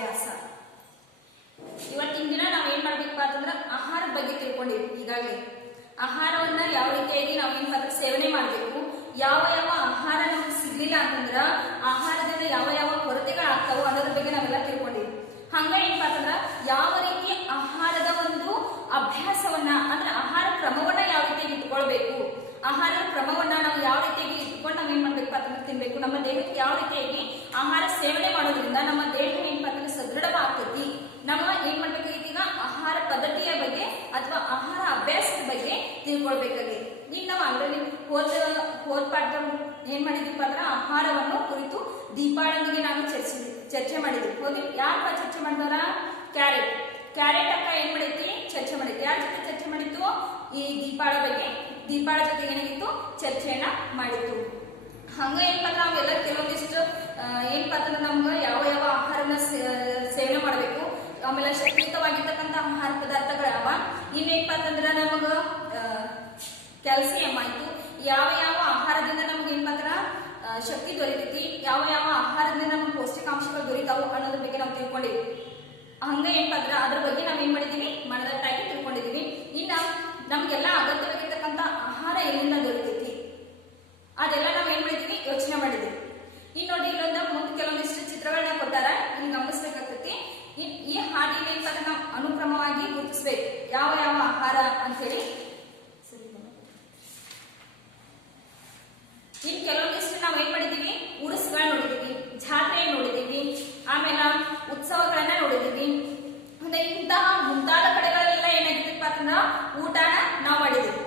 ಅಭ್ಯಾಸ. ಇವತ್ತಿನ ದಿನ ನಾವು ಏನ್ ಮಾಡ್ಬೇಕಪ್ಪ ಅಂತಂದ್ರೆ ಆಹಾರದ ಬಗ್ಗೆ ತಿಳ್ಕೊಂಡಿವಿ. ಈಗಾಗಲೇ ಆಹಾರವನ್ನ ಯಾವ ರೀತಿಯಾಗಿ ನಾವು ಏನಪ್ಪ ಅಂದ್ರೆ ಸೇವನೆ ಮಾಡಬೇಕು, ಯಾವ ಯಾವ ಆಹಾರ ನಮ್ಗೆ ಸಿಗ್ಲಿಲ್ಲ ಅಂತಂದ್ರ ಆಹಾರದಿಂದ ಯಾವ ಯಾವ ಕೊರತೆಗಳಾಗ್ತಾವೋ ಅನ್ನೋದ್ರ ಬಗ್ಗೆ ನಾವೆಲ್ಲ ತಿಳ್ಕೊಂಡಿವಿ. ಹಂಗ ಏನಪ್ಪಾ ಅಂತಂದ್ರ ಯಾವ ರೀತಿ ಆಹಾರದ ಒಂದು ಅಭ್ಯಾಸವನ್ನ ಅಂದ್ರೆ ಆಹಾರ ಕ್ರಮವನ್ನ ಯಾವ ರೀತಿಯಾಗಿ ಇಟ್ಕೊಳ್ಬೇಕು, ಆಹಾರದ ಕ್ರಮವನ್ನ ನಾವು ಯಾವ ರೀತಿಯಾಗಿ ಇಟ್ಕೊಂಡು ನಾವ್ ಏನ್ ಮಾಡ್ಬೇಕಪ್ಪ ಅಂತಂದ್ರೆ ತಿನ್ಬೇಕು, ನಮ್ಮ ದೇಹಕ್ಕೆ ಯಾವ ರೀತಿಯಾಗಿ ಆಹಾರ ಸೇವನೆ ಮಾಡೋದ್ರಿಂದ ನಮ್ಮ ದೇಹ ಏನಪ್ಪಾ ಅಂತಂದ್ರೆ ಸದೃಢವಾಗ್ತೈತಿ. ನಮ್ಮ ಏನ್ ಮಾಡ್ಬೇಕಾಗೈತಿ ಈಗ ಆಹಾರ ಪದ್ಧತಿಯ ಬಗ್ಗೆ ಅಥವಾ ಆಹಾರ ಅಭ್ಯಾಸದ ಬಗ್ಗೆ ತಿಳ್ಕೊಳ್ಬೇಕಾಗಿ. ಈಗ ನಾವು ಆಲ್ರೆಡಿ ಹೋದ ಪಾಠ ಏನ್ ಮಾಡಿದ್ವಿಪ್ಪ ಅಂದ್ರೆ ಆಹಾರವನ್ನು ಕುರಿತು ದೀಪಾಳೊಂದಿಗೆ ನಾನು ಚರ್ಚೆ ಮಾಡಿದ್ವಿ. ಹೌದು, ಯಾರಪ್ಪ ಚರ್ಚೆ ಮಾಡಿದವರ? ಕ್ಯಾರೆಟ್ ಅಕ್ಕ ಏನ್ ಮಾಡೈತಿ ಚರ್ಚೆ ಮಾಡಿದ್ವಿ. ಯಾರ ಜೊತೆ ಚರ್ಚೆ ಮಾಡಿತ್ತು? ಈ ದೀಪಾಳ ಬಗ್ಗೆ. ದೀಪಾಳ ಜೊತೆ ಏನಾಗಿತ್ತು ಚರ್ಚೆಯನ್ನ ಮಾಡಿತ್ತು. ಹಂಗ ಏನಪ್ಪ ಅಂದ್ರೆ ನಾವೆಲ್ಲ ಕೆಲವೊಂದಿಷ್ಟು ಏನಪ್ಪ ಅಂತಂದ್ರೆ ನಮ್ಗೆ ಯಾವ ಯಾವ ಆಹಾರನ ಸೇವನೆ ಮಾಡಬೇಕು, ಆಮೇಲೆ ಶಕ್ತಿಯುತವಾಗಿರ್ತಕ್ಕಂಥ ಆಹಾರ ಪದಾರ್ಥಗಳು ಯಾವ, ಇನ್ನೇನಪ್ಪ ಅಂತಂದ್ರೆ ನಮಗ ಕ್ಯಾಲ್ಸಿಯಂ ಆಯ್ತು, ಯಾವ ಯಾವ ಆಹಾರದಿಂದ ನಮ್ಗೆ ಏನಪ್ಪ ಅಂದ್ರ ಶಕ್ತಿ ದೊರೀತೈತಿ, ಯಾವ ಯಾವ ಆಹಾರದಿಂದ ನಮ್ಗೆ ಪೌಷ್ಟಿಕಾಂಶಗಳು ದೊರೀತಾವು ಅನ್ನೋದ್ರ ಬಗ್ಗೆ ನಾವು ತಿಳ್ಕೊಂಡಿವಿ. ಹಂಗ ಏನಪ್ಪ ಅಂದ್ರ ಅದ್ರ ಬಗ್ಗೆ ನಾವ್ ಏನ್ ಮಾಡಿದೀವಿ ಮನದಟ್ಟಾಗಿ ತಿಳ್ಕೊಂಡಿದೀವಿ. ಇನ್ನ ನಮ್ಗೆಲ್ಲ ಅಗತ್ಯವಾಗಿರ್ತಕ್ಕಂಥ ಆಹಾರ ಎಲ್ಲಿಂದ ದೊರೀತೈತಿ ಅದೆಲ್ಲ ನಾವ್ ಏನ್ ಮಾಡಿದೀವಿ ಯೋಚನೆ ಮಾಡಿದೀವಿ. ಇನ್ ನೋಡಿ ಇಲ್ಲೊಂದು ಮುಂದೆ ಕೆಲವೊಂದಿಷ್ಟು ಚಿತ್ರಗಳನ್ನ ಕೊಟ್ಟಾರ, ಇಲ್ಲಿ ಗಮನಿಸ್ಬೇಕಾಗ್ತೈತಿ. ಈ ಹಾದಿಯಲ್ಲಿ ಏನಪ್ಪ ಅಂದ್ರೆ ನಾವು ಅನುಕ್ರಮವಾಗಿ ಗುರುತಿಸ್ಬೇಕು ಯಾವ ಯಾವ ಆಹಾರ ಅಂತ ಹೇಳಿ. ಇನ್ ಕೆಲವೊಂದಿಷ್ಟು ನಾವ್ ಏನ್ ಮಾಡಿದೀವಿ ಉರುಸುಗಳನ್ನ ನೋಡಿದೀವಿ, ಜಾತ್ರೆ ನೋಡಿದೀವಿ, ಆಮೇಲೆ ಉತ್ಸವಗಳನ್ನ ನೋಡಿದೀವಿ. ಅಂದ್ರೆ ಇಂತಹ ಮುಂತಾದ ಕಡೆಗಳೆಲ್ಲ ಏನಾಗಿತ್ತಪ್ಪ ಅಂತಂದ್ರ ಊಟನ ನಾವು ಮಾಡಿದೀವಿ.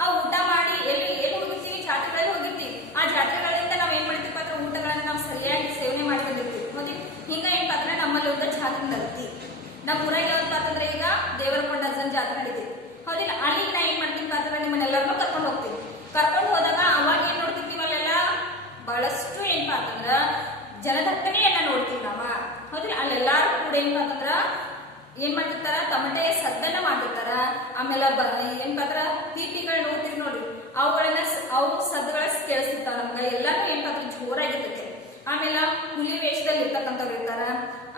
ಆ ಊಟ ಮಾಡಿ ಎಲ್ಲಿ ಹೋಗಿರ್ತೀವಿ, ಜಾತ್ರೆಗಳಲ್ಲಿ ಹೋಗಿರ್ತೀವಿ. ಆ ಜಾತ್ರೆಗಳಿಂದ ನಾವ್ ಏನ್ ಮಾಡ್ತೀವಿ ಅಂದ್ರೆ ಊಟಗಳನ್ನ ನಾವು ಸರಿಯಾಗಿ ಸೇವನೆ ಮಾಡ್ಕೊಂಡಿರ್ತೀವಿ. ಹೌದಿ, ಹಿಂಗ ಏನಪ್ಪ ಅಂದ್ರೆ ನಮ್ಮಲ್ಲಿ ಒಂದು ಜಾತ್ರೆ ನಡೆದಿ. ನಮ್ಮ ಊರಾಗ ಏನಪ್ಪ ಅಂತಂದ್ರೆ ಈಗ ದೇವರಕೊಂಡ ಜಾತ್ರೆ ನಡೀತೀವಿ. ಹೌದಿಲ್ಲ, ಅಲ್ಲಿ ನಾ ಏನ್ ಮಾಡ್ತೀನಿ ಅಂತಂದ್ರೆ ನಿಮ್ಮನ್ನೆಲ್ಲರನ್ನೂ ಕರ್ಕೊಂಡು ಹೋಗ್ತೀವಿ. ಕರ್ಕೊಂಡು ಹೋದಾಗ ಅವಾಗ ಏನ್ ನೋಡ್ತಿರ್ತೀವಿ ಅಲ್ಲೆಲ್ಲ ಬಹಳಷ್ಟು ಏನಪ್ಪಾ ಅಂತಂದ್ರ ಜನದಟ್ಟಣೆಯನ್ನ ನೋಡ್ತೀವಿ ನಾವ. ಹೌದ್ರಿ, ಅಲ್ಲೆಲ್ಲಾರು ಕೂಡ ಏನಪ್ಪಾ ಅಂತಂದ್ರ ಏನ್ ಮಾಡ್ತಿರ್ತಾರ ತಮಟೆಯ ಸದ್ದನ್ನ ಮಾಡಿರ್ತಾರ. ಆಮೇಲೆ ಏನಪ್ಪಾ ಅಂದ್ರ ಪೀಪಿಗಳು ನೋಡ್ತೀವಿ ನೋಡ್ರಿ, ಅವು ಸದ್ದುಗಳ ಕೇಳಿಸ್ತಿರ್ತಾವ ನಮ್ಗ. ಎಲ್ಲಾನು ಏನಪ್ಪಾ ಅಂದ್ರೆ ಜೋರಾಗಿರ್ತೈತೆ. ಆಮೇಲೆ ಹುಲಿ ವೇಷದಲ್ಲಿ ಇರ್ತಕ್ಕಂಥವ್ರು ಇರ್ತಾರ.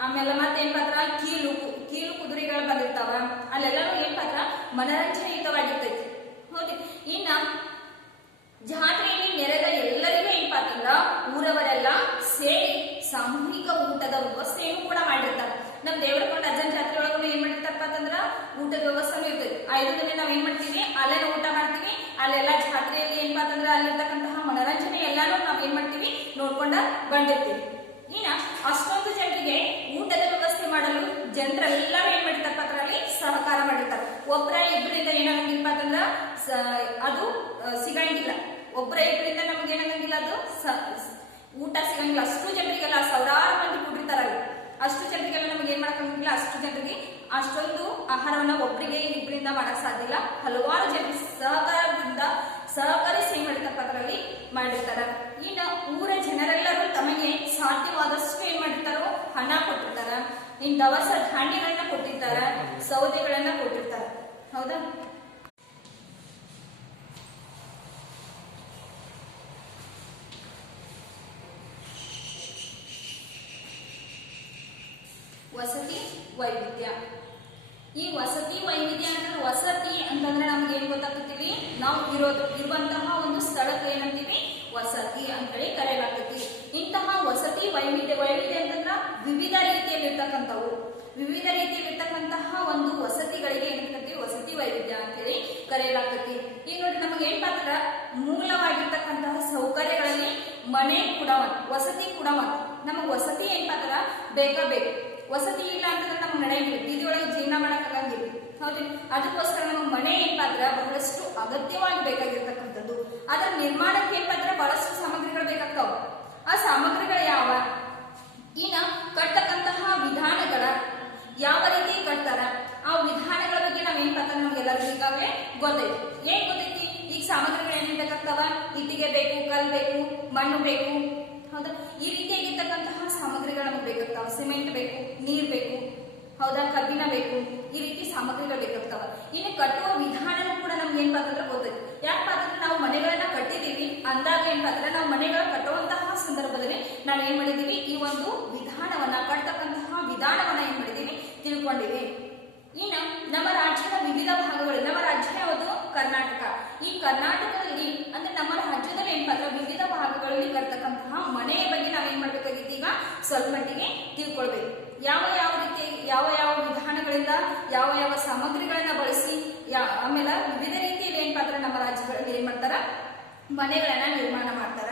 ಆಮೇಲೆ ಮತ್ತೇನಪ್ಪ ಅಂದ್ರ ಕೀಲು ಕುದುರೆಗಳು ಬಂದಿರ್ತಾವ. ಅಲ್ಲೆಲ್ಲಾನು ಏನಪ್ಪಾ ಅಂದ್ರ ಮನರಂಜನೆಯುತವಾಗಿರ್ತೈತಿ. ಹೌದಿ, ಇನ್ನ ಜಾತ್ರೆಯಲ್ಲಿ ನೆರೆದ ಎಲ್ಲರಿಗೂ ಏನಪ್ಪಾ ಅಂತಂದ್ರ ಊರವರೆಲ್ಲ ಸೇರಿ ಸಾಮೂಹಿಕ ಊಟದ ವ್ಯವಸ್ಥೆಯನ್ನು ಕೂಡ ಮಾಡಿರ್ತಾರೆ. ನಮ್ ದೇವರಕೊಂಡ ಅಜ್ಜನ ಜಾತ್ರೆ ಒಳಗೂ ಏನ್ ಮಾಡಿರ್ತಾರಪ್ಪ ಅಂತಂದ್ರ ಊಟದ ವ್ಯವಸ್ಥೆನೂ ಇರ್ತೈತಿ. 5 ದಿನ ನಾವ್ ಏನ್ ಮಾಡ್ತೀವಿ ಅಲ್ಲೆಲ್ಲ ಊಟ ಮಾಡ್ತೀವಿ. ಅಲ್ಲೆಲ್ಲ ಜಾತ್ರೆಯಲ್ಲಿ ಏನಪ್ಪಾ ಅಂತಂದ್ರ ಅಲ್ಲಿರ್ತಕ್ಕಂತಹ ಮನರಂಜನೆ ಎಲ್ಲಾನು ನಾವ್ ಏನ್ ಮಾಡ್ತೀವಿ ನೋಡ್ಕೊಂಡ ಬಂದಿರ್ತೀವಿ. ಇನ್ನ ಅಷ್ಟೊಂದು ಜನರಿಗೆ ಊಟದ ವ್ಯವಸ್ಥೆ ಮಾಡಲು ಜನರೆಲ್ಲರೂ ಏನ್ ಮಾಡಿರ್ತಾರಪ್ಪ ಅಂದ್ರೆ ಅಲ್ಲಿ ಸಹಕಾರ ಮಾಡಿರ್ತಾರೆ. ಒಬ್ಬರ ಇಬ್ಬರಿಂದ ಏನಾಗಂಗಿಲ್ಲಪ್ಪ ಅಂತಂದ್ರ ಅದು ಸಿಗಂಗಿಲ್ಲ. ಒಬ್ಬರ ಇಬ್ಬರಿಂದ ನಮ್ಗೆ ಏನಾಗಂಗಿಲ್ಲ, ಅದು ಊಟ ಸಿಗಂಗಿಲ್ಲ. ಅಷ್ಟು ಜನರಿಗೆಲ್ಲ ಸಾವಿರಾರು ಮಂದಿ ಕೂಡಿರ್ತಾರ. ಅಷ್ಟು ಜನರಿಗೆಲ್ಲ ನಮ್ಗೆ ಏನ್ ಮಾಡಕ್ಕಾಗಿಲ್ಲ, ಅಷ್ಟು ಜನರಿಗೆ ಅಷ್ಟೊಂದು ಆಹಾರವನ್ನ ಒಬ್ಬರಿಗೆ ಇಬ್ಬರಿಂದ ಮಾಡಕ್ ಸಾಧ್ಯ ಇಲ್ಲ. ಹಲವಾರು ಜನರಿಗೆ ಸಹಕರಿಸಿ ಏನ್ ಮಾಡಿರ್ತಾರಪ್ಪ ಅದರಲ್ಲಿ ಮಾಡಿರ್ತಾರ. ಇನ್ನು ಊರ ಜನರೆಲ್ಲರೂ ತಮಗೆ ಸಾಧ್ಯವಾದಷ್ಟು ಏನ್ ಮಾಡಿರ್ತಾರೋ ಹಣ ಕೊಟ್ಟಿರ್ತಾರ. ಇನ್ ದವಸ ಧಾನ್ಯಗಳನ್ನ ಕೊಟ್ಟಿರ್ತಾರ, ಸೌದೆಗಳನ್ನ ಕೊಟ್ಟಿರ್ತಾರ. ಹೌದಾ, ವಸತಿ ವೈವಿಧ್ಯ. ಈ ವಸತಿ ವೈವಿಧ್ಯ ಅಂತಂದ್ರೆ ವಸತಿ ಅಂತಂದ್ರೆ ನಮ್ಗೆ ಏನ್ ಗೊತ್ತಾಗ್ತೀವಿ, ನಾವು ಇರುವಂತಹ ಒಂದು ಸ್ಥಳಕ್ಕೆ ಏನಂತೀವಿ ವಸತಿ ಅಂತೇಳಿ ಕರೆಯಲಾಗ್ತೈತಿ. ಇಂತಹ ವಸತಿ ವೈವಿಧ್ಯ ಅಂತಂದ್ರ ವಿವಿಧ ರೀತಿಯಲ್ಲಿರ್ತಕ್ಕಂಥವು, ವಿವಿಧ ರೀತಿಯಲ್ಲಿರ್ತಕ್ಕಂತಹ ಒಂದು ವಸತಿಗಳಿಗೆ ಏನಂತೀವಿ ವಸತಿ ವೈವಿಧ್ಯ ಅಂತೇಳಿ ಕರೆಯಲಾಗ್ತೈತಿ. ಈಗ ನೋಡಿ ನಮಗೆ ಏನಪ್ಪಾ ಅಂದ್ರ ಮೂಲವಾಗಿರ್ತಕ್ಕಂತಹ ಸೌಕರ್ಯಗಳಲ್ಲಿ ಮನೆ ಕೂಡ ಒಂದು, ವಸತಿ ಕೂಡ ಒಂದು. ನಮಗ್ ವಸತಿ ಏನಪ್ಪಾ ಅಂದ್ರ ಬೇಕು. ವಸತಿ ಇಲ್ಲ ಅಂತಂದ್ರೆ ನಮ್ಗೆ ನಡೆಯಂಗಿಲ್ಲ, ಬೀದಿ ಒಳಗೆ ಜೀವನ ಮಾಡಕ್ಕಾಗಂಗಿಲ್ಲ. ಹೌದು, ಅದಕ್ಕೋಸ್ಕರ ನಮ್ಗೆ ಮನೆ ಏನಪ್ಪಾ ಅಂದ್ರ ಬಹಳಷ್ಟು ಅಗತ್ಯವಾಗಿ ಬೇಕಾಗಿರ್ತಕ್ಕಂಥದ್ದು. ಅದರ ನಿರ್ಮಾಣಕ್ಕೆ ಏನಪ್ಪಾ ಅಂದ್ರ ಬಹಳಷ್ಟು ಸಾಮಗ್ರಿಗಳು ಬೇಕಾಗ್ತಾವ. ಆ ಸಾಮಗ್ರಿಗಳು ಯಾವ, ಈಗ ಕಟ್ಟತಕ್ಕಂತಹ ವಿಧಾನಗಳ ಯಾವ ರೀತಿ ಕಟ್ತಾರ, ಆ ವಿಧಾನಗಳ ಬಗ್ಗೆ ನಾವ್ ಏನಪ್ಪಾ ಅಂದ್ರೆ ನಮ್ಗೆಲ್ಲರಿಗೂ ಈಗಾಗಲೇ ಗೊತ್ತೈತಿ. ಏನ್ ಗೊತ್ತೈತಿ, ಈಗ ಸಾಮಗ್ರಿಗಳು ಏನೇನ್ ಬೇಕಾಗ್ತಾವ, ಇಟ್ಟಿಗೆ ಬೇಕು, ಕಲ್ ಬೇಕು, ಮಣ್ಣು ಬೇಕು. ಹೌದಾ, ಈ ರೀತಿಯಾಗಿರ್ತಕ್ಕಂತಹ ಸಾಮಗ್ರಿಗಳು ನಮ್ಗೆ ಬೇಕಾಗ್ತಾವ. ಸಿಮೆಂಟ್ ಬೇಕು, ನೀರ್ ಬೇಕು, ಹೌದಾ, ಕಬ್ಬಿಣ ಬೇಕು, ಈ ರೀತಿ ಸಾಮಗ್ರಿಗಳು ಬೇಕಾಗ್ತಾವ. ಇನ್ನು ಕಟ್ಟುವ ವಿಧಾನನೂ ಕೂಡ ನಮ್ಗೆ ಏನ್ ಅಂತಂದ್ರೆ ಗೊತ್ತೈತಿ. ಯಾಕಪ್ಪ ಅಂತಂದ್ರೆ ನಾವು ಮನೆಗಳನ್ನ ಕಟ್ಟಿದೀವಿ ಅಂದಾಗ ಏನಪ್ಪಾ ಅಂದ್ರೆ ನಾವು ಮನೆಗಳ ಕಟ್ಟುವಂತಹ ಸಂದರ್ಭದಲ್ಲಿ ನಾವ್ ಏನ್ ಮಾಡಿದೀವಿ, ಈ ಒಂದು ವಿಧಾನವನ್ನ ಕಟ್ಟತಕ್ಕಂತಹ ವಿಧಾನ ತಿಳ್ಕೊಂಡಿವಿ. ಇನ್ನು ನಮ್ಮ ರಾಜ್ಯದ ವಿವಿಧ ಭಾಗಗಳು, ನಮ್ಮ ರಾಜ್ಯ ಯಾವುದು? ಕರ್ನಾಟಕ. ಈ ಕರ್ನಾಟಕದಲ್ಲಿ ಅಂದ್ರೆ ನಮ್ಮ ರಾಜ್ಯದಲ್ಲಿ ಏನಪ್ಪಾ ಅಂದ್ರೆ ವಿವಿಧ ಭಾಗಗಳಲ್ಲಿ ಬರ್ತಕ್ಕಂತಹ ಮನೆಯ ಬಗ್ಗೆ ನಾವೇನ್ ಮಾಡ್ಬೇಕಾಗಿತ್ತು, ಈಗ ಸ್ವಲ್ಪ ಮಟ್ಟಿಗೆ ತಿಳ್ಕೊಳ್ಬೇಕು. ಯಾವ ಯಾವ ರೀತಿ ಯಾವ ಯಾವ ವಿಧಾನಗಳಿಂದ ಯಾವ ಯಾವ ಸಾಮಗ್ರಿಗಳನ್ನ ಬಳಸಿ ಆಮೇಲೆ ವಿವಿಧ ರೀತಿಯಲ್ಲಿ ಏನಪ್ಪಾ ಅಂದ್ರೆ ನಮ್ಮ ರಾಜ್ಯಗಳಲ್ಲಿ ಏನ್ ಮಾಡ್ತಾರ, ಮನೆಗಳನ್ನ ನಿರ್ಮಾಣ ಮಾಡ್ತಾರ.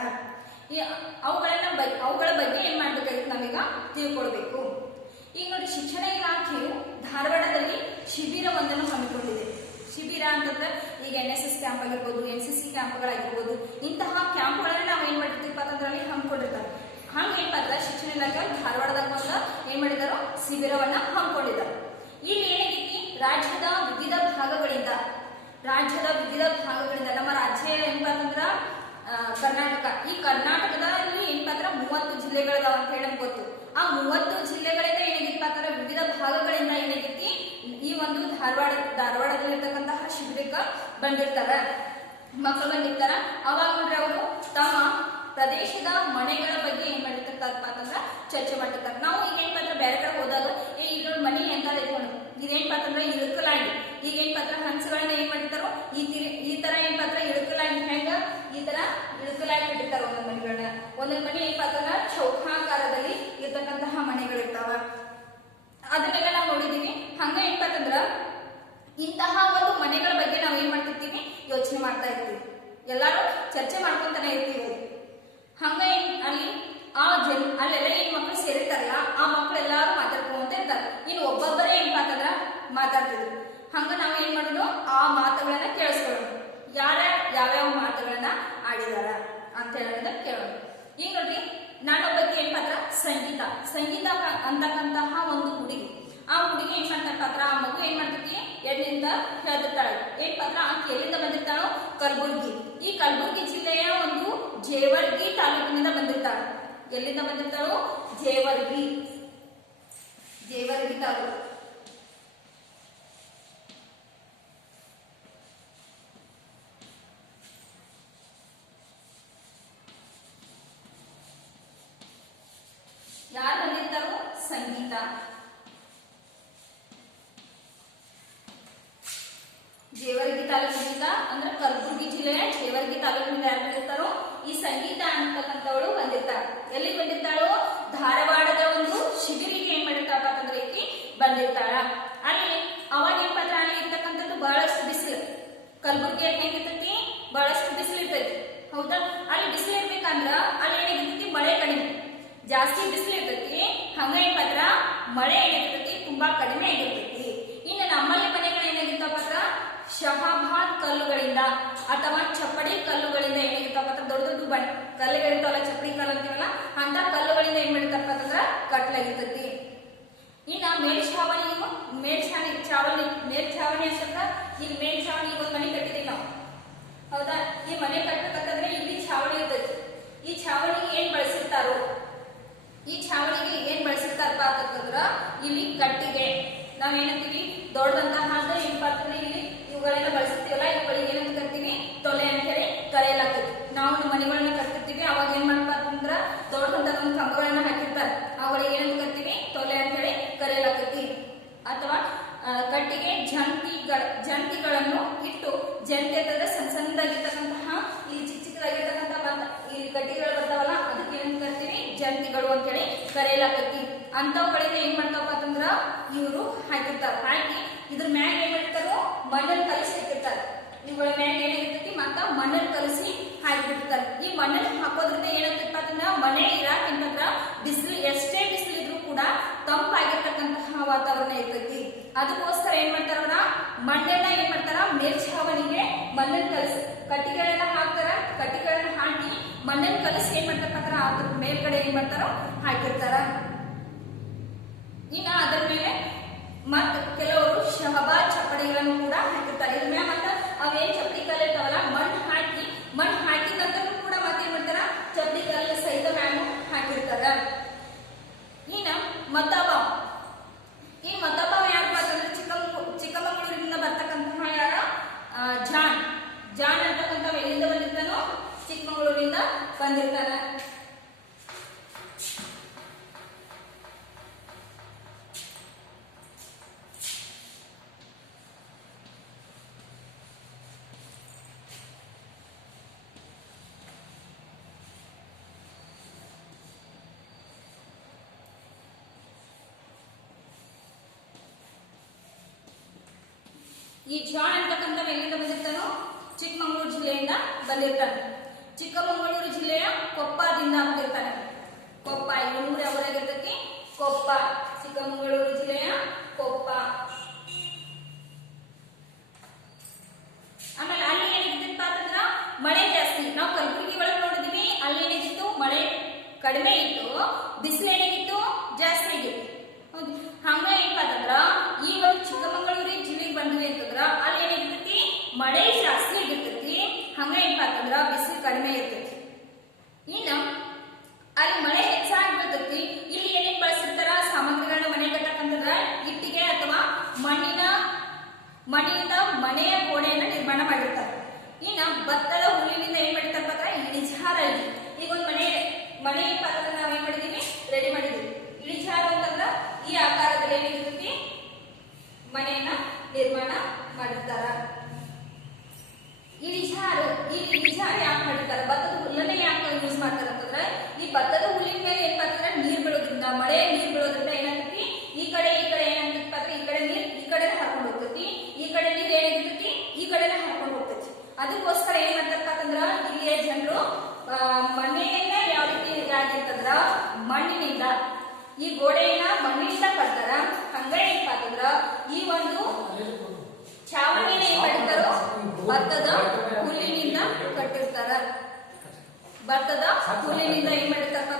ಅವುಗಳ ಬಗ್ಗೆ ಏನ್ ಮಾಡ್ಬೇಕಾಗಿತ್ತು, ನಾವೀಗ ತಿಳ್ಕೊಳ್ಬೇಕು. ಈಗ ನೋಡಿ, ಶಿಕ್ಷಣ ಇಲಾಖೆಯು ಧಾರವಾಡದಲ್ಲಿ ಶಿಬಿರವೊಂದನ್ನು ಹಮ್ಮಿಕೊಂಡಿದೆ. ಶಿಬಿರ ಅಂತಂದ್ರೆ ಈಗ NSS ಕ್ಯಾಂಪ್ ಆಗಿರ್ಬೋದು, NCC ಕ್ಯಾಂಪ್ಗಳಾಗಿರ್ಬೋದು, ಇಂತಹ ಕ್ಯಾಂಪ್ಗಳನ್ನ ನಾವು ಏನ್ ಮಾಡಿರ್ತೀವಿ ಅಂತಂದ್ರೆ ಹಮ್ಮಿಕೊಂಡಿರ್ತಾರೆ. ಹಂಗ ಏನಪ್ಪಾ ಅಂದ್ರೆ ಶಿಕ್ಷಣ ಇಲಾಖೆ ಧಾರವಾಡದಾಗ ಒಂದು ಏನ್ ಮಾಡಿದಾರೋ ಶಿಬಿರವನ್ನ ಹಮ್ಮಿಕೊಂಡಿದ್ದಾರೆ. ಇಲ್ಲಿ ಏನಾಗೈತಿ, ರಾಜ್ಯದ ವಿವಿಧ ಭಾಗಗಳಿಂದ ನಮ್ಮ ರಾಜ್ಯ ಏನಪ್ಪಾ ಅಂತಂದ್ರ ಕರ್ನಾಟಕ. ಈ ಕರ್ನಾಟಕದಲ್ಲಿ ಏನಪ್ಪಾ ಅಂದ್ರೆ 30 ಜಿಲ್ಲೆಗಳಿದಾವ ಅಂತ ಹೇಳಿ ಗೊತ್ತು. ಆ 30 ಜಿಲ್ಲೆಗಳಿಂದ ಏನಾಗಿತ್ತು ಅಂದ್ರೆ ವಿವಿಧ ಭಾಗಗಳಿಂದ ಏನಾಗೈತಿ, ಈ ಒಂದು ಧಾರವಾಡದಲ್ಲಿರ್ತಕ್ಕಂತಹ ಶಿಬಿರಕ್ಕೆ ಬಂದಿರ್ತಾರ, ಮಕ್ಕಳು ಬಂದಿರ್ತಾರ. ಅವಾಗ ನೋಡ್ರಿ ಅವರು ತಮ್ಮ ಪ್ರದೇಶದ ಮನೆಗಳ ಬಗ್ಗೆ ಏನ್ ಮಾಡಿರ್ತಾರಪ್ಪ ಅಂತಂದ್ರ ಚರ್ಚೆ ಮಾಡಿರ್ತಾರೆ. ನಾವು ಈಗ ಏನಪ್ಪ ಅಂದ್ರೆ ಬೇರೆ ಕಡೆ ಹೋದಾಗ ಈಗ ಮನೆ ಅಂತ ಇಟ್ಕೊಂಡು ಇದೇನಪ್ಪ ಅಂತಂದ್ರೆ ಇಳುಕಲಾಗಿ, ಈಗ ಏನಪ್ಪ ಅಂದ್ರೆ ಹಂಸಗಳನ್ನ ಏನ್ ಮಾಡಿರ್ತಾರೋ ಈ ತರ ಏನಪ್ಪ ಅಂದ್ರೆ ಇಳುಕಲಾಗಿ ಹೆಂಗ ಈ ತರ ಇಳುಕಲಾಗಿ ಬಿಟ್ಟಿರ್ತಾರ. ಒಂದೊಂದು ಮನೆ ಏನಪ್ಪ ಅಂತಂದ್ರ ಚೌಕಾಕಾರದಲ್ಲಿ ಇರ್ತಕ್ಕಂತಹ ಮನೆಗಳಿರ್ತಾವ. ಅದನ್ನೆಲ್ಲ ನಾವು ನೋಡಿದೀವಿ. ಹಂಗ ಏನಪ್ಪ ಅಂತಂದ್ರ ಇಂತಹ ಒಂದು ಮನೆಗಳ ಬಗ್ಗೆ ನಾವು ಏನ್ ಮಾಡ್ತಿರ್ತೀವಿ, ಯೋಚನೆ ಮಾಡ್ತಾ ಇರ್ತೀವಿ, ಎಲ್ಲಾರು ಚರ್ಚೆ ಮಾಡ್ಕೊಂತಾನೆ ಇರ್ತೀವಿ. ಹಂಗ ಅಲ್ಲೆಲ್ಲ ಏನ್ ಮಕ್ಕಳು ಸೇರಿರ್ತಾರಲ್ಲ, ಆ ಮಕ್ಕಳು ಎಲ್ಲಾರು ಮಾತಾಡ್ಕೊಂತ ಇರ್ತಾರೆ. ಇನ್ನು ಒಬ್ಬೊಬ್ಬರೇ ಏನಪ್ಪಾ ಅಂತಂದ್ರ ಮಾತಾಡ್ತಿದ್ರು. ಹಂಗ ನಾವ್ ಏನ್ ಮಾಡೋದು, ಆ ಮಾತುಗಳನ್ನ ಕೇಳಿಸ್ಕೊಳ್ಳೋದು, ಯಾವ್ಯಾವ ಮಾತುಗಳನ್ನ ಆಡಿದಾರ ಅಂತ ಹೇಳೋದ ಕೇಳೋದು. ಈಗ ನೋಡ್ರಿ, ನಾನೊಬ್ಬಕ್ಕೆ ಏನಪ್ಪಾ ಅಂದ್ರ ಸಂಗೀತ ಅಂತಕ್ಕಂತಹ ಒಂದು ಹುಡುಗಿ. ಆ ಹುಡುಗಿ ಏನ್ ಮಾಡ್ತಾರಪ್ಪ ಅಂದ್ರ, ಆ ಮಗು ಏನ್ ಮಾಡ್ತೈತಿ, ಎಲ್ಲಿಂದ ಹೇಳ್ತಿರ್ತಾಳೆ ಏನಪ್ಪಾ ಅಂದ್ರ, ಆಕೆ ಎಲ್ಲಿಂದ ಬಂದಿರ್ತಾಳೋ ಕಲಬುರ್ಗಿ. ಈ ಕಲಬುರ್ಗಿ ಜಿಲ್ಲೆಯ ಒಂದು ಜೇವರ್ಗಿ ತಾಲೂಕಿನಿಂದ ಬಂದಿರ್ತಾಳೆ. ಎಲ್ಲಿಂದ ಬಂದಿರ್ತಾಳೋ ಜೇವರ್ಗಿ ತಾಲೂಕು. ಯಾರು ಬಂದಿರ್ತಾರೋ ಸಂಗೀತ. ಜೇವರ್ಗಿ ತಾಲೂಕಿನಿಂದ ಅಂದ್ರೆ ಕಲಬುರ್ಗಿ ಜಿಲ್ಲೆಯ ಜೇವರ್ಗಿ ತಾಲೂಕಿನಿಂದ ಯಾರು ಬಂದಿರ್ತಾರೋ ಈ ಸಂಗೀತ ಅಂತಕ್ಕಂಥವಳು ಬಂದಿರ್ತಾಳೆ. ಎಲ್ಲಿ ಬಂದಿರ್ತಾಳೋ ಧಾರವಾಡದ ಒಂದು ಶಿಬಿರಿಗೆ ಏನ್ ಮಾಡಿರ್ತಾಳಪ್ಪ ಅಂತಂದ್ರೆ ಈಕಿ ಬಂದಿರ್ತಾಳ. ಅಲ್ಲಿ ಅವಾಗ ಏನಪ್ಪ ಅಂದ್ರೆ ಅಲ್ಲಿ ಇರ್ತಕ್ಕಂಥದ್ದು ಬಹಳಷ್ಟು ಬಿಸಿಲು. ಕಲಬುರ್ಗಿಯಲ್ಲಿ ಹೆಂಗಿರ್ತೈತಿ, ಬಹಳಷ್ಟು ಬಿಸಿಲು ಇರ್ತೈತಿ, ಹೌದಾ? ಅಲ್ಲಿ ಬಿಸಿಲು ಇರ್ಬೇಕಂದ್ರ ಅಲ್ಲಿ ಏನಾಗಿರ್ತೈತಿ, ಮಳೆ ಕಡಿಮೆ. ಜಾಸ್ತಿ ಬಿಸಿಲು ಇರ್ತೈತಿ, ಹಂಗ ಏನಪ್ಪ ಅಂದ್ರ ಮಳೆ ಏನಾಗಿರ್ತೈತಿ, ತುಂಬಾ ಕಡಿಮೆ ಆಗಿರ್ತೈತಿ. ಇನ್ನು ನಮ್ಮಲ್ಲಿ ಮನೆಗಳು ಏನಾಗಿರ್ತಪ್ಪ ಅಂದ್ರ ಶಹಾಬಾದ್ ಕಲ್ಲುಗಳಿಂದ ಅಥವಾ ಚಪ್ಪಡಿ ಕಲ್ಲುಗಳಿಂದ ಏನಾಗಿರ್ತಪ್ಪ ಅಂತ ದೊಡ್ಡ ದೊಡ್ಡ ಕಲ್ಲುಗಳಿರ್ತಾವಲ್ಲ, ಚಪ್ಪಡಿ ಕಲ್ಲು ಅಂತೀವಲ್ಲ, ಅಂತ ಕಲ್ಲುಗಳಿಂದ ಏನ್ ಮಾಡಿರ್ತಪ್ಪ ಅಂತಂದ್ರ ಕಟ್ಲಾಗಿರ್ತೈತಿ. ಇನ್ನ ಮೇಲ್ಛಾವಣಿ ಅಷ್ಟಕ್ಕ ಇಲ್ಲಿ ಮೇಲ್ಛಾವಣಿ ಒಂದು ಮನೆ ಕಟ್ಟಿದೀವಿ ನಾವು, ಹೌದಾ? ಈ ಮನೆ ಕಟ್ಟಬೇಕಂತಂದ್ರೆ ಇಲ್ಲಿ ಛಾವಣಿ ಇರ್ತೈತಿ. ಈ ಛಾವಣಿಗೆ ಏನ್ ಬಳಸಿರ್ತಾರೋ, ಈ ಛಾವಣಿಗೆ ಏನ್ ಬಳಸಿರ್ತಾರಪ್ಪ ಅಂತಂದ್ರ ಇಲ್ಲಿ ಕಟ್ಟಿಗೆ, ನಾವೇನಂತೀವಿ ದೊಡ್ಡದಂತಹ ಏನಪ್ಪಾ ಅಂತಂದ್ರೆ ಇಲ್ಲಿ ಇವುಗಳೆಲ್ಲ ಬಳಸಿರ್ತೀವಲ್ಲ, ಇವುಗಳಿಗೆ ಏನಂತ ಕರಿತೀವಿ, ತೊಲೆ ಅಂತ ಹೇಳಿ ಕರೆಯಲಾಗ್ತೈತಿ. ನಾವು ನಮ್ಮ ಮನೆಗಳನ್ನ ಕಟ್ತಿರ್ತೀವಿ, ಅವಾಗ ಏನ್ ಮಾಡ್ತಾ ಅಂತಂದ್ರ ದೊಡ್ಡದಂತ ಒಂದು ಕಂಬಗಳನ್ನ ಹಾಕಿರ್ತಾರೆ, ಅವುಗಳಿಗೆ ಏನಂತ ಕರಿತೀವಿ, ತೊಲೆ ಅಂತ ಹೇಳಿ ಕರೆಯಲಾಗ್ತೈತಿ. ಅಥವಾ ಕಟ್ಟಿಗೆ ಜಂತಿಗಳನ್ನು ಇಟ್ಟು, ಜಂತಿ ಅಂತಂದ್ರೆ ಸಣ್ಣದಾಗಿರ್ತಕ್ಕಂತಹ ಇಲ್ಲಿ ಚಿಕ್ಕದಾಗಿರ್ತಕ್ಕಂತಹ ಇಲ್ಲಿ ಕಟ್ಟಿಗೆಗಳು ಬರ್ತಾವಲ್ಲ, ಅದಕ್ಕೆ ಏನಂತ ಕರಿತೀವಿ, ಜಂತಿಗಳು ಅಂತ ಹೇಳಿ ಕರೆಯಲಾಗ್ತೈತಿ. ಅಂತವುಗಳಿಂದ ಏನ್ ಮಾಡ್ತಾವಪ್ಪ ಅಂತಂದ್ರ ಇವರು ಹಾಕಿರ್ತಾರ. ಹಾಕಿ ಇದ್ರ ಮ್ಯಾಗ ಏನ್ ಮಾಡಿರ್ತಾರೋ ಮಣ್ಣನ್ನು ಕಲಸಿ ಹಾಕಿರ್ತಾರೆ. ಇವುಗಳ ಮ್ಯಾಗ ಏನಾಗಿರ್ತೈತಿ, ಮತ್ತ ಮಣ್ಣನ್ನು ಕಲಸಿ ಹಾಕಿಬಿಡ್ತಾರೆ. ಈ ಮಣ್ಣನ್ನು ಹಾಕೋದ್ರಿಂದ ಏನಾಗ್ತೈತಿ ಅಂತಂದ್ರ ಮನೆ ಇರಾಕಂತಂದ್ರ ಬಿಸಿಲು, ಎಷ್ಟೇ ಬಿಸಿಲು ಇದ್ರೂ ಕೂಡ ತಂಪಾಗಿರ್ತಕ್ಕಂತಹ ವಾತಾವರಣ ಇರ್ತೈತಿ. ಅದಕ್ಕೋಸ್ಕರ ಏನ್ ಮಾಡ್ತಾರ, ಮಣ್ಣೆಲ್ಲ ಏನ್ ಮಾಡ್ತಾರ, ಮೇಲ್ಛಾವಣಿಗೆ ಮಣ್ಣನ್ನು ಕಲಸಿ ಕಟ್ಟಿಗೆಗಳನ್ನ ಹಾಕ್ತಾರ. ಕಟ್ಟಿಗೆಗಳನ್ನ ಹಾಕಿ ಮಣ್ಣನ್ನು ಕಲಸಿ ಏನ್ ಮಾಡ್ತಾರ, ಅದ್ರ ಮೇಲ್ಗಡೆ ಏನ್ ಮಾಡ್ತಾರೋ ಹಾಕಿರ್ತಾರ. ಇನ್ನ ಅದರ ಮೇಲೆ ಮತ್ತ ಕೆಲವರು ಶಹಬಾದ್ ಚಪ್ಪಡಿಗಳನ್ನು ಕೂಡ ಹಾಕಿರ್ತಾರೆ. ಇದ್ರ ಮೇಲೆ ಮತ್ತ ಅವೇನ್ ಚಪ್ಪಡಿ ಕಲ್ಲು ಇರ್ತಾವಲ್ಲ, ಮಣ್ಣು ಹಾಕಿದ ನಂತರ ಕೂಡ ಮತ್ತೇನ್ ಮಾಡ್ತಾರ, ಚಪ್ಪಡಿ ಕಲ್ಲು ಸಹಿತ ಮ್ಯಾನು ಹಾಕಿರ್ತಾರ. ಇನ್ನ ಮತಬಾವ್, ಈ ಮತಬಾವ್ ಯಾರಪ್ಪ ಅಂತಂದ್ರೆ ಚಿಕ್ಕಮಗಳೂರಿನಿಂದ ಬರ್ತಕ್ಕಂತಹ ಯಾರ ಜಾನ್ ಅಂತಕ್ಕಂಥ ಎಲ್ಲಿಂದ ಬಂದಿರ್ತಾನೋ ಚಿಕ್ಕಮಗಳೂರಿಂದ ಬಂದಿರ್ತಾನ. ಈ ಜಾನ್ ಅಂತಕ್ಕಂಥ ಎಲ್ಲಿಂದ ಬಂದಿರ್ತಾನೋ ಚಿಕ್ಕಮಗಳೂರು ಜಿಲ್ಲೆಯಿಂದ ಬಂದಿರ್ತಾನೆ. ಚಿಕ್ಕಮಗಳೂರು ಜಿಲ್ಲೆಯ ಕೊಪ್ಪದಿಂದ ಬಂದಿರ್ತಾನೆ. ಕೊಪ್ಪ ಇಲ್ಲಿ ಊರು ಯಾವಾಗಿರ್ತೈತಿ? ಕೊಪ್ಪ. ಚಿಕ್ಕಮಗಳೂರು ಜಿಲ್ಲೆಯ ಕೊಪ್ಪ. ಆಮೇಲೆ ಅಲ್ಲಿ ಏನಿರ್ತಿತ್ತಪ್ಪ ಅಂತಂದ್ರ ಮಳೆ ಜಾಸ್ತಿ. ನಾವು ಕಲಬುರಗಿ ಒಳಗೆ ನೋಡಿದ್ವಿ, ಅಲ್ಲಿ ಏನಿತ್ತು ಮಳೆ ಕಡಿಮೆ ಇತ್ತು, ಬಿಸಿಲು ಏನಾಗಿತ್ತು ಜಾಸ್ತಿ ಆಗಿತ್ತು. ಹೌದು, ಹಂಗ ಏನಪ್ಪ ಅಂತಂದ್ರ ಈ ಒಂದು ಚಿಕ್ಕಮಗಳೂರು ಜಿಲ್ಲೆಗೆ ಬಂದ್ವಿ ಅಂತಂದ್ರ ಅಲ್ಲಿ ಏನಿರ್ತೈತಿ ಮಳೆ ಜಾಸ್ತಿ ಆಗಿರ್ತೈತಿ, ಹಂಗ ಏನಪ್ಪ ಅಂತಂದ್ರ ಬಿಸಿಲು ಕಡಿಮೆ ಇರ್ತೈತಿ. ಇನ್ನು ಅಲ್ಲಿ ಮಳೆ ಹೆಚ್ಚಾಗಿ ಬರ್ತೈತಿ. ಇಲ್ಲಿ ಏನೇನ್ ಬಳಸಿರ್ತಾರ ಸಾಮಗ್ರಿಗಳನ್ನ ಮನೆ ಕಟ್ಟಕ್ಕಂತಂದ್ರ ಇಟ್ಟಿಗೆ ಅಥವಾ ಮಣ್ಣಿನಿಂದ ಮನೆಯ ಗೋಡೆಯನ್ನ ನಿರ್ಮಾಣ ಮಾಡಿರ್ತಾರೆ. ಇನ್ನ ಭತ್ತದ ಹುಲ್ಲಿನಿಂದ ಏನ್ ಮಾಡಿರ್ತಾರಪ್ಪ ಅಂದ್ರೆ ಇಳಿಜಾರ ಐತಿ. ಈಗ ಒಂದು ಮನೆ ಪಾತ್ರ ನಾವ್ ಏನ್ ಮಾಡಿದೀವಿ, ರೆಡಿ ಮಾಡಿದೀವಿ. ಇಳಿಜಾರ ಅಂತಂದ್ರ ಈ ಆಕಾರದಲ್ಲಿ ಏನಿರ್ತೈತಿ ಮನೆಯನ್ನ ನಿರ್ಮಾಣ ಮಾಡಿರ್ತಾರ. ಇಳಿಜಾರು, ಈ ಇಳಿಜಾರ ಯಾಕೆ ಮಾಡಿರ್ತಾರ? ಭತ್ತದ ಹುಲ್ಲನ್ನ ಯಾಕೆ ಯೂಸ್ ಮಾಡ್ತಾರ ಅಂತಂದ್ರ ಈ ಭತ್ತದ ಹುಲ್ಲಿನ ಮೇಲೆ ಏನ್ ಮಾಡ್ತಾರ ನೀರ್ ಬೀಳೋದ್ರಿಂದ, ಮಳೆ ನೀರ್ ಬೀಳೋದ್ರಿಂದ ಏನಾಗ್ತೈತಿ ಈ ಕಡೆ ಏನಾಗ್ತೈತಿ ಅಂದ್ರೆ ಈ ಕಡೆ ನೀರ್ ಈ ಕಡೆ ಹರ್ಕೊಂಡು ಹೋಗ್ತೈತಿ, ಈ ಕಡೆ ನೀರ್ ಏನಾಗಿರ್ತೈತಿ ಈ ಕಡೆನ ಹರ್ಕೊಂಡು ಹೋಗ್ತೈತಿ. ಅದಕ್ಕೋಸ್ಕರ ಏನ್ ಮಾಡ್ತಾರಪ್ಪ ಅಂತಂದ್ರ ಇಲ್ಲಿಯ ಜನರು ಮನೆಯನ್ನ ಯಾವ ರೀತಿ ಆಗಿರ್ತಂದ್ರ ಮಣ್ಣಿನಿಂದ, ಈ ಗೋಡೆಯನ್ನ ಮಣ್ಣಿನಿಂದ ಕಟ್ತಾರ. ಹಂಗ ಏನಪ್ಪಾ ಅಂತಂದ್ರ ಈ ಒಂದು ಚಾವಣಿನ ಏನ್ ಮಾಡಿರ್ತಾರೋ ಭತ್ತದ ಹುಲ್ಲಿನಿಂದ ಕಟ್ಟಿರ್ತಾರ. ಭತ್ತದ ಹುಲ್ಲಿನಿಂದ ಏನ್ ಮಾಡಿರ್ತಾರಪ್ಪ